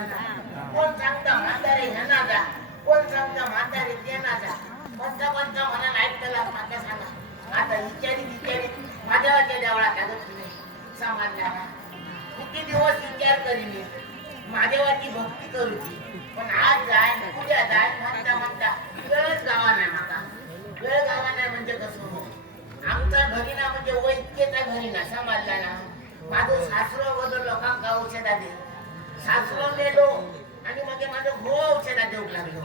कोण सांगता म्हातारे ह्यांना जा कोण सांगता म्हातारे त्यांना जा कोणता कोणता म्हणा माझ्या सांगा आता विचारी विचारी नाही किती दिवस विचार करीन भक्ती पण आज जाय उद्या जाय म्हणता म्हणता वेळच गावा नाही माका वेळ गावा नाही म्हणजे कसं हो? आमचा घरी ना म्हणजे वैद्यचा घरी ना समाजला ना माझं सासरो वगैरे लोकांका औषधा दे सासरो नेलो आणि मग माझं हो औषधा देऊ लागलो.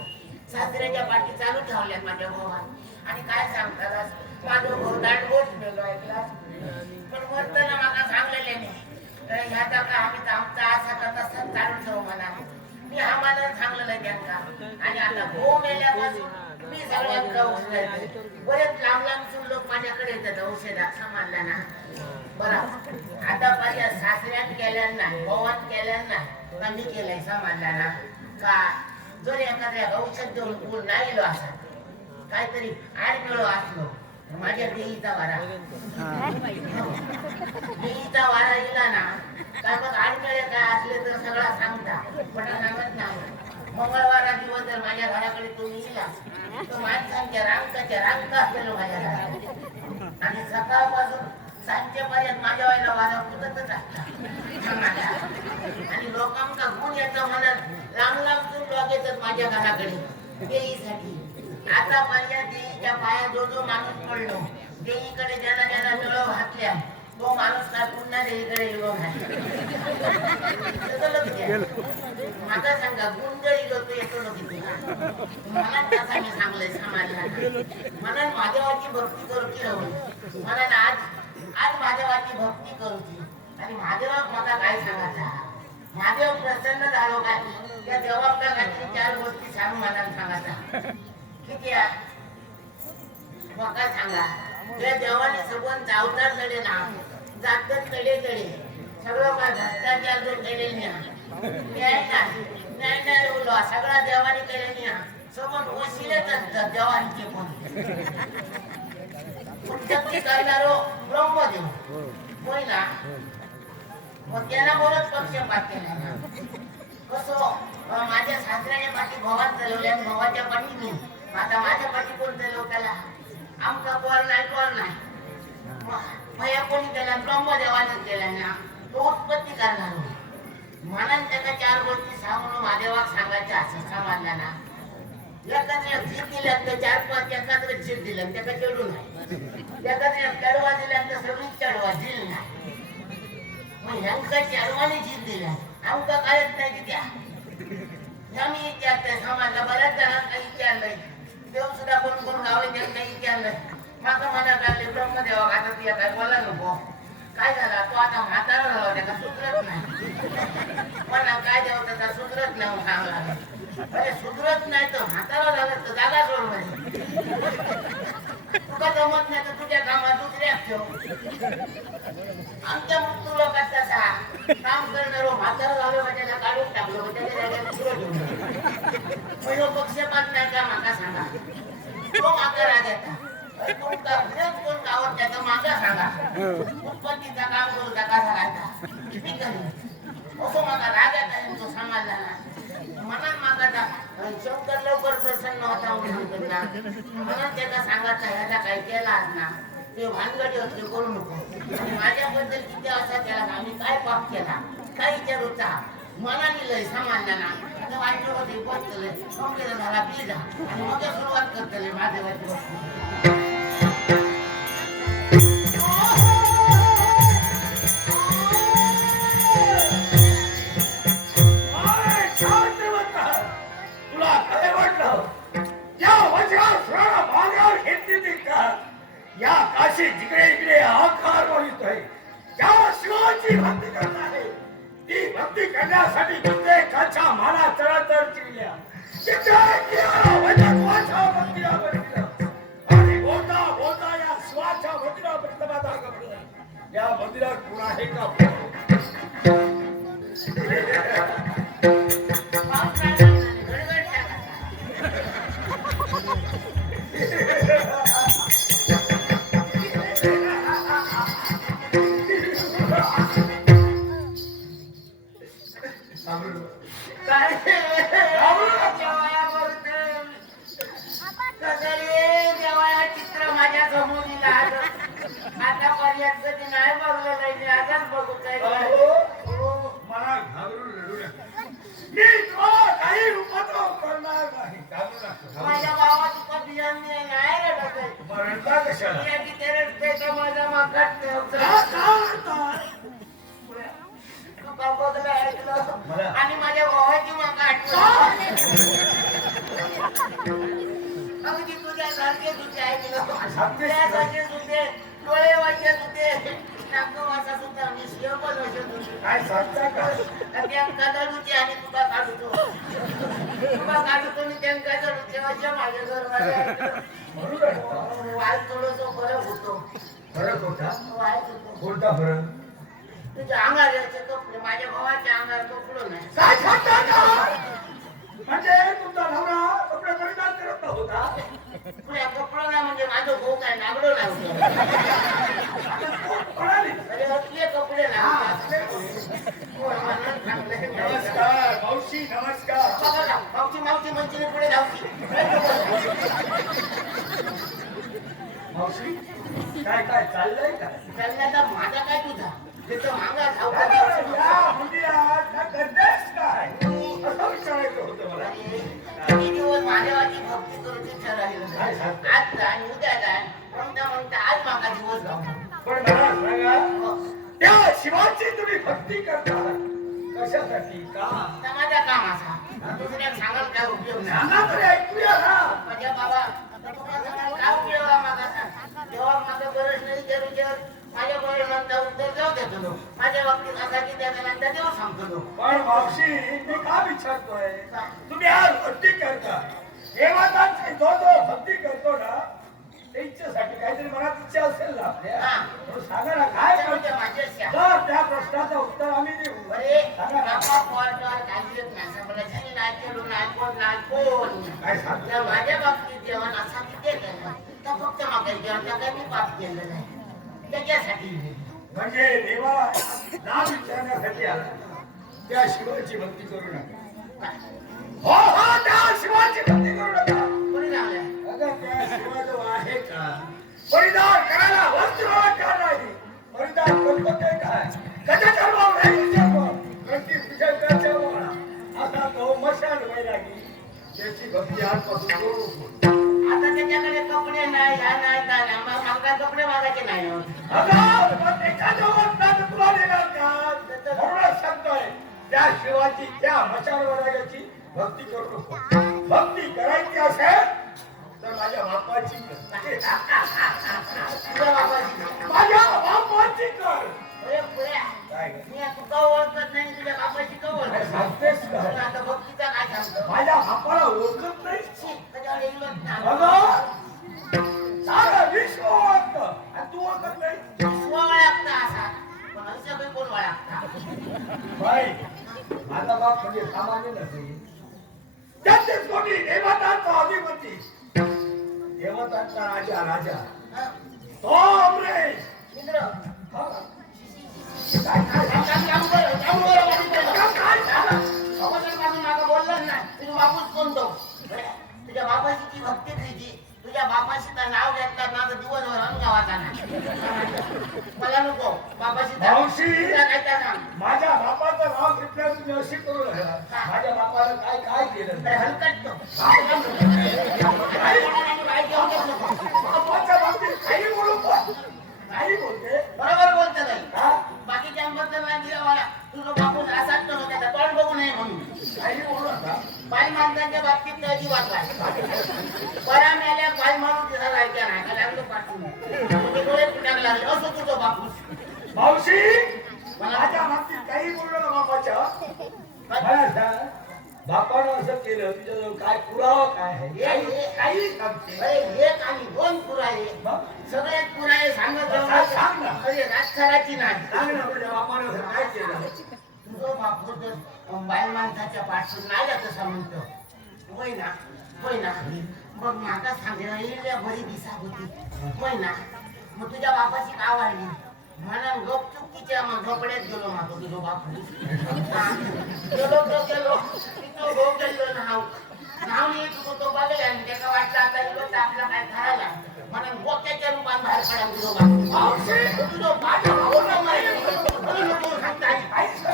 सासऱ्याच्या पाठी चालू ठेवल्यात माझ्या भावात आणि काय सांगतात माझं भाऊ दांडगोट नेलो ऐकला पण वरतना मला सांगलेले नाही. तर ह्याचा का आम्ही आमचा असा का तसा चालू ठेवू म्हणा. मी हा मला सांगलेलं त्यांना. आणि आता भाऊ मेल्यापासून मी सगळ्यांना औषध बरेच लांब लांबसून लोक माझ्याकडे येतात. औषधा सांभाळला ना बरं. आता पर्यंत सासऱ्यात केल्यान नाही भवान केल्यान नाही. का केलंय समाजाला? का? जर एखाद्या औषध देऊन गुण नाही इलो असा काहीतरी आड मिळो असलो माझ्या देईचा वारा. देईचा वारा येला ना काय मग आडमेळे काय असले तर सगळा सांगता पण सांगत नाही. मंगळवारा दिवस जर माझ्या घराकडे तुम्ही येला तर माणसांच्या रांकाच्या रांका असलेलो माझ्या घरात. आणि सकाळपासून सांजेपर्यंत माझ्या वाईला वारा कुदतच असता आणि लोकांका गुण येतो म्हणत लांब लांबून लोक येतात माझ्या घराकडे. देईसाठी. आता माझ्या देईच्या पाया जो जो माणूस पडलो देईकडे ज्याला ज्याला मिळव घातल्या तो माणूस का पुन्हा देईकडे येलो माझा सांगा गुंडळी लोक येतो लोक मला तसा मी सांगलंय समाजाला. मला माझ्यावरची भक्ती करू की राहून मला आज आज माझ्यावरची भक्ती करूची. आणि महादेवाक मला काय सांगायचा? महादेव प्रसन्न झालो काय त्या देवाला काहीतरी चार गोष्टी सांग मला सांगायचा. किती मका सांगा. त्या देवाने सगळं चावतात कडे ना. जातात कडे कडे सगळं काय भ्रष्टाचार जो केले नाही नाही बोलवा सगळा देवाने केले न्या समोर वशिलेच असतात देवांचे पण. उन्नती करणारो ब्रह्मदेव होय ना मग त्याला बोलत पक्षपात केला ना कसं माझ्या सासऱ्याने पाठी भवान चालवल्या आणि भवाच्या पाठी मी आता माझ्या पाठी कोण चालव त्याला आमचा कोर नाही कोर नाही भया कोणी त्याला ब्रह्मदेवानं केला ना तो उत्पत्ती करणार म्हणून त्याला चार गोष्टी सांगून महादेवाक सांगायच्या असं समजला ना. एखाद्या जीप दिल्या तर चार पाच एखाद्या जीप दिल्या त्याचा चेडू नाही. एखाद्या चढवा दिल्या तर सगळी चढवा दिल नाही. मग ह्यांका चढवाने जीप दिल्या आमका कायच नाही की त्या आम्ही मी विचारते समाजला बऱ्याच जणांना विचारलंय देव सुद्धा कोण कोण गावे त्यांना विचारलंय माका म्हणा लागले ब्रह्मदेवा आता तुया काय बोला नको काय झाला? तो आता म्हातारा झाला त्याला सुधरत नाही. मला काय देव त्याचा सुधरत नाही म्हणून सांगला सुधरत नाही तर हाताला झालं तर जागा सोड तुला जमत नाही तर तुझ्या कामात दुसऱ्या ठेव. आमच्या मृत्यू लोकात तसा. काम करणारो म्हातारा झालो म्हणजे त्याला काढून टाकलो म्हणजे त्याच्या जागा दुसरं ठेवून पक्षपात नाही का माका सांगा? तो माका राग येता. अरे कोण गावात त्याचा मागा सांगा? उत्पत्तीचा काम करू टाका सांगायचा मी करीन असं माका राग येता सांगायला ना मागाचा शंकर लवकर प्रसन्न होता म्हणून सांगतो ना म्हणून त्याचा सांगायचा ह्याचा काय केला ना. ते भानगडी असले करू नको. माझ्याबद्दल किती असा त्याला आम्ही काय पाप केला? काय विचारूचा मनाने लय समानला ना. आता वाईट होते बसतले कंप्लेन झाला प्लीज आणि मग सुरुवात करतले माझ्या वाईट आणि माझ्या भावाची मग अगदी तुझ्यासारखे तुझे ऐकलं तुझे डोळे वाचे तुझे नाक वाचा सुद्धा मी शिव पण वाचत होते काय सांगता का? त्या काढूचे आणि तुका काढतो. तुका काढतो आणि त्या काढूचे अशा माझ्या घर म्हणून रडता. वाय थोडस फरक होतो. फरक होता? कोणता फरक? तुझ्या अंगाचे कपडे माझ्या भावाच्या अंगावर कपडे नाही काय सांगता का म्हणजे तुमचा नवरा कपडे परिधान करत नव्हता तुझ्या कपडे नाही म्हणजे माझं भाऊ काय नागडो नाही होतं. आता कोण म्हणाली? अरे असले कपडे नाही होय, म्हणून सांगलंय. नमस्कार मावशी नमस्कार बघा ना, मावशी मावशी म्हणजे पुढे धावशी मावशी काय काय चाललंय काय चालण्याचा माझा काय तुझा? तिथं मागा काय धावता बरं, या मंदिरात काय करतेस काय? असं विचारायचं होतं मला. किती दिवस महादेवाची भक्ती करून इच्छा राहिलं काय सांगता? आज जाण उद्या जाण म्हणता म्हणता आज माका दिवस गाव पण मला सांगा त्या शिवाची तुम्ही भक्ती करता. कशासाठी? का? माझा काम असा. दुसऱ्याला सांगाल काय उपयोग नाही. सांगा तरी ऐकूया ना. माझ्या बाबा तुम्हाला काय उपयोग आहे जेव्हा माझं नाही विचार माझ्या प्रश्नांचा उत्तर देऊ देतो. माझ्या बाबतीत असा की त्याच्यानंतर देऊ सांगतो. पण मावशी मी का विचारतोय तुम्ही आज भक्ती करता देवाची जो जो भक्ती करतो ना इच्छेसाठी काहीतरी मनात इच्छा असेल ना हा. सांगा ना काय. तर त्या प्रश्नाचं उत्तर आम्ही देऊ कोण काय सांगतो? माझ्या बाबतीत केलं तर फक्त मागे जेवण मी पाप केलं नाही त्याच्यासाठी म्हणजे देवा नाव विचारण्यासाठी आला. त्या शिवाची भक्ती करू नका. हो हो त्या शिवाची भक्ती करू नका. कोणी अगं त्या आहे का? परिधान करायला वस्त्र का नाही. परिधान करतो ते काय? त्याच्या कर्मावर प्रति तो मशाल वैरागी त्याची भक्ती आजपासून करू नाही नाही काय नाही मग मला कपडे मागायचे नाही हो. अगं, पण जवळ नाही तुला देणार का म्हणूनच सांगतोय त्या शिवाची त्या मशाल वैराग्याची भक्ती करू नको भक्ती करायची असेल तर माझ्या बापाची कर माझ्या बापाची कर नाही माझ्या बापाला ओळखत नाही सारा विश्व ओळखतं आणि तू ओळखत नाही. कोण बाई माझा बाप म्हणजे सामान्य नसेल तेहतीस कोटी देवतांचा अधिपती. देवतांचा राजा राजा? तो अमरेश. मागं बोललास ना तुझ्या बापाची ती? भक्ती तुझी तुझ्या बापाशी नाव घेतलं ना तर दिवसभर अंगावाचा नाही मला नको. बापाशी सांग माझ्या बापाचं नाव घेतल्यावर तुम्ही अशी करू नका. माझ्या बापानं काय काय केलं. हलकट तो. काय घेऊन देत नको. बापाच्या बाबतीत काही बोलू पण काही बोलते बरोबर बोलत नाही हा बाकीच्यांबद्दल नाही दिला मला तुझं बापूस असाच तो त्याचा तोंड बघू नये म्हणून काही बोलू नका बाई माणसांच्या बाबतीत तर अजिबात नाही बरा मेल्या बाई माणूस तिचा जायच्या नाही का लागलो पाठवून तुझे डोळे फुटायला लागले असं तुझं बापूस मावशी माझ्या बाबतीत काही बोलू नका बापाच्या. मला सांग, बापानं असं केलं तुझ्याजवळ काय पुरावा काय आहे? काही एक आणि दोन पुराये? सगळ्यात पुराये सांगत सांग- ना. राजकाराची नाही. सांग ना तुझ्या बापानं असं काय केलं. तुझं बापूस तर बाई माणसाच्या पाठून नाही तसा म्हणतो. होय ना? होय ना? मग माका सांगितलं बरी दिसा होती. होय ना? मग तुझ्या बापाची का वाढली? म्हणून गपचूप तिच्या मग झोपड्यात गेलो मातो तुझो बापू. गेलो तर गेलो. तिथं भाऊ गेलो नाव. नाव नाही तुझं तो बघेल आणि त्याचा वाटलं आता गेलो तर आपला काय करायला. म्हणून बोक्याच्या रूपात बाहेर पडा तुझो बापू. तुझो बाप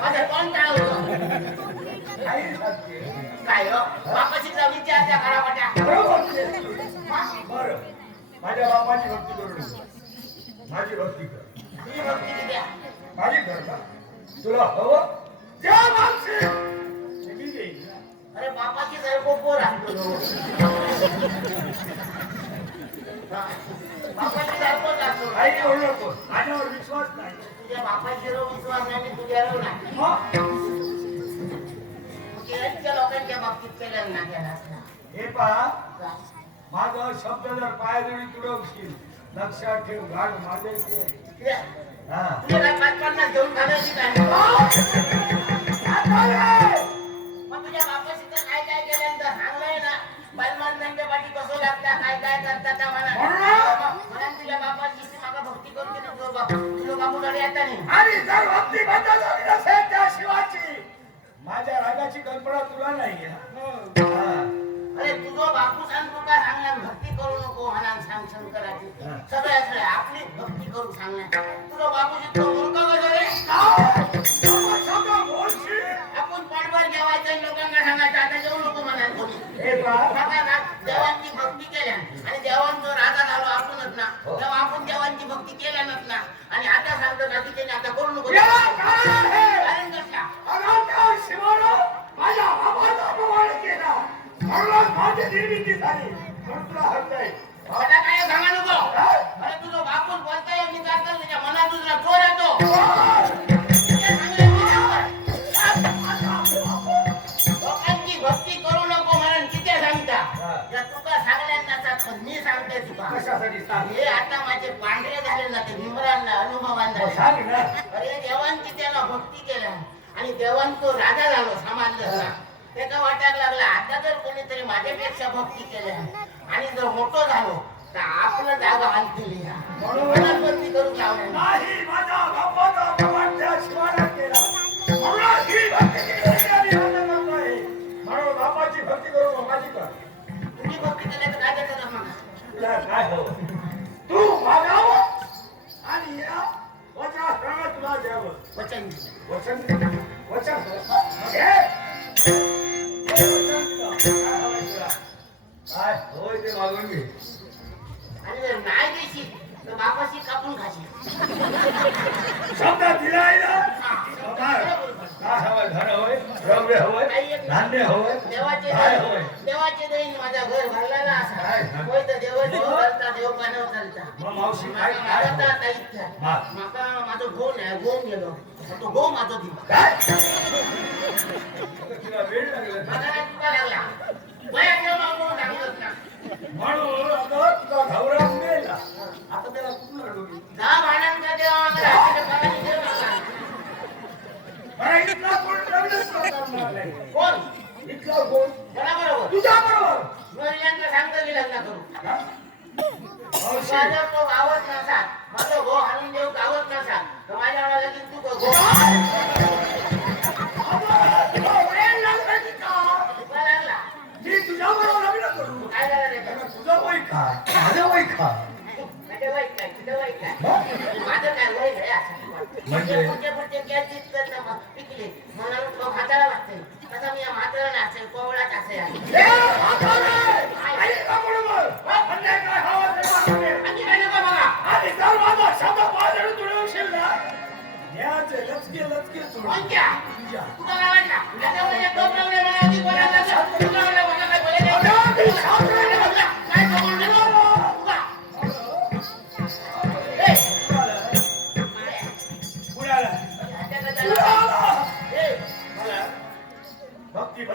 माझ्या कोण सांगते काय बापाची त्या घरावाट्या बरोबर बरं माझ्या बापाची भक्ती करू नको माझी भक्ती कर तुझी भक्ती किती आहे? माझी कर का तुला हवं ज्या माणसे ते मी देईन अरे बापाची जर पोर आणतो. बापाची काही माझ्यावर विश्वास नाही तुझ्या बापाची विश्वास नाही तुझ्या नाही मग केरळच्या लोकांच्या बाबतीत केलं ना केला हे पहा माझा शब्द जर पायदळी तुडवशील लक्षात ठेव घाट माझे ते. हा. तुझ्या काय पाच पन्नास घेऊन घालायची काय? मग तुझ्या बापाशी तर काय काय केल्यानंतर सांगलंय ना बालमान त्यांच्या पाठी कसं लागता काय काय करता का म्हणा म्हणून? म्हणा तुझ्या बापाची मागा भक्ती करू की नको बाप तुझं बापू कडे येता नाही आणि जर भक्ती बंद झाली नसेल त्या शिवाची माझ्या रागाची कल्पना तुला नाही हा. अरे तुझं बापू सांग तू काय सांगणार? भक्ती करू नको म्हणा सांग शंकराची. सगळ्या सगळ्या आपली भक्ती करू सांगणार. तुझं बापूची तो मूर्ख वगैरे? आपण पाठभर जेवायचं लोकांना सांगायचं आता जेवू नको म्हणा कोणी मी सांगते तुका? कशासाठी सांग? हे आता माझे पांढरे झाले ना ते भीमरांना अनुभवांना सांग ना. अरे देवांची त्याला भक्ती केल्या आणि देवान तो राजा झालो समाजला त्याचा वाटायला लागला आता जर कोणीतरी माझ्यापेक्षा भक्ती केल्या आणि जर मोठं झालो तर आपलं जागा आणतील म्हणून? भक्ती करू लावलं. नाही माझ्या बापाचा तुला काय हो? तू मागावं आणि या वचनाप्रमाणे तुला द्यावं. वचन दिलं. वचन दिलं. वचन दिलं. काय होय ते मागून घे. आणि जर नाही देशील. तर बापाशी कापून खाशील. शब्द दिलाय ना? बाबा, काय हवंय? घर हवंय? द्रव्य हवंय धान्य हवंय देवाचे काय हवंय देवाचे देईन माझा घर भरलेला. काय? असा होय तर देव देव चालता देव पानव चालता. मग मावशी काय माझा काय माझा हवंय? आता इच्छा आहे. हा. माका माझं गोन आहे गोन गेलो. तो गो माझं दिवा. काय? तुला वेळ मला लागला. असं म्हणजे? पुढचे पुढचे गॅस जिथपर्यंत मग पिकले म्हणून तो म्हातारा वाटते तसा मी या म्हातारा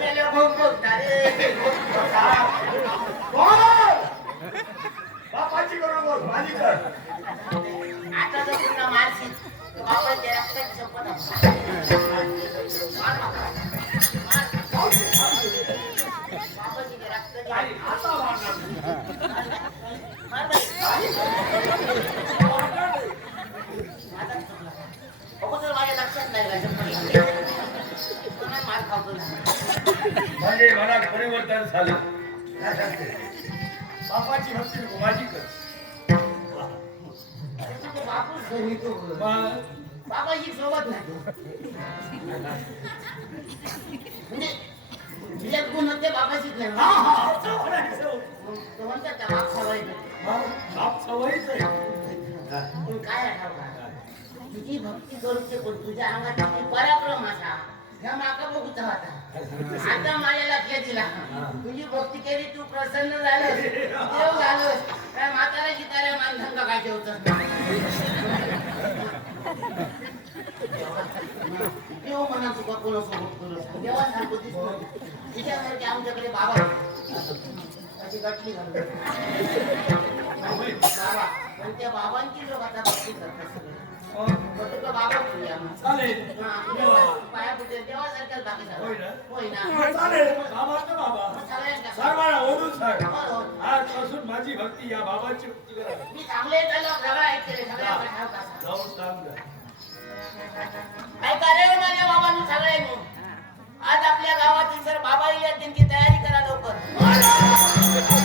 Ele é o bom तो बाबाशी सोबत नाही. म्हणजे तिच्यात गुण होते बाबाशीच नाही. हा हा. तो म्हणतात त्या बाप सवयीच पण काय आठव का तुझी भक्ती करूचे पण तुझ्या अंगात किती पराक्रम असा. ह्या माका बघूचा होता आता. माझ्या लक्षात दिला तुझी भक्ती केली तू प्रसन्न झालंस. देव झालोस. काय म्हातारा शिताऱ्या माणसांका काय ठेवतस देव म्हणा तुका कोणासोबत करू देवा सांगतो तिच्यासारखे आमच्याकडे बाबा अशी गटली घालून. बाबा पण त्या बाबांची लोक आता भक्ती चालेल पाया पुढे बाकी होय ना? होय ना चालेल बाबा मग ओढून आजपासून माझी भक्ती या बाबाची भक्ती करा मी चांगले झालो सगळं ऐकले जाऊन सांग ऐका रे माझ्या बाबांनी सगळ्यांनी आज आपल्या गावातील सर बाबा येईल त्यांची तयारी करा लवकर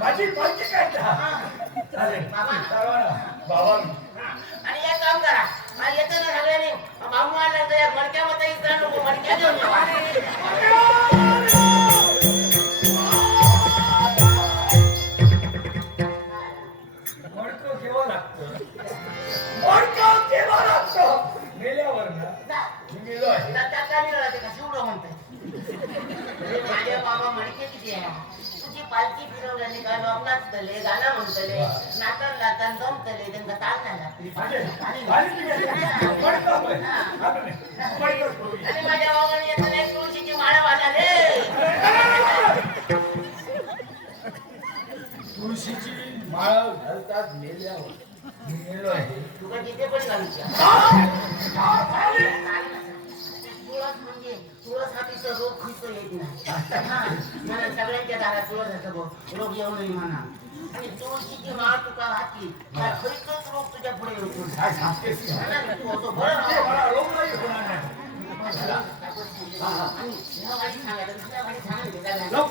माझी पालखी काढता चालेल बाबा. सर्वांना. बाबा आणि एक काम करा. हा येतं ना सगळ्यांनी. बांबू आणला तर या मडक्यामध्ये इकडे नको मडक्या घेऊन मडकं केव्हा लागतं? मडकं केव्हा लागतं? मेल्यावर ना. मी मेलो आहे. शिवडं म्हणतात माझ्या बाबा मडके किती तुझी पालखी फिरवल्याने काय लोकनाच तले गाणं म्हणतले नाटक लातान जमतले त्यांना ताल नाही म्हणजे आणि- माझ्या बाबाने येताना एक तुळशीची माळ तुळशीची घालतात मेल्यावर. मेलो आहे. जिथे पण तुळस म्हणजे तुळस हा तिचा रोग खुसतो येत नाही हा, मला सगळ्यांच्या दारात तुळस असं बघ रोग येऊ नये म्हणा आणि तुळशीची माळ तुका घातली काय खरीच रोग तुझ्या पुढे येतो काय सांगतेस की? तू होतो बरं ते राहा. मला रोगराई होणार नाही. आणि ह्या वाणी सांगायला दुसऱ्या वाणी सांगायला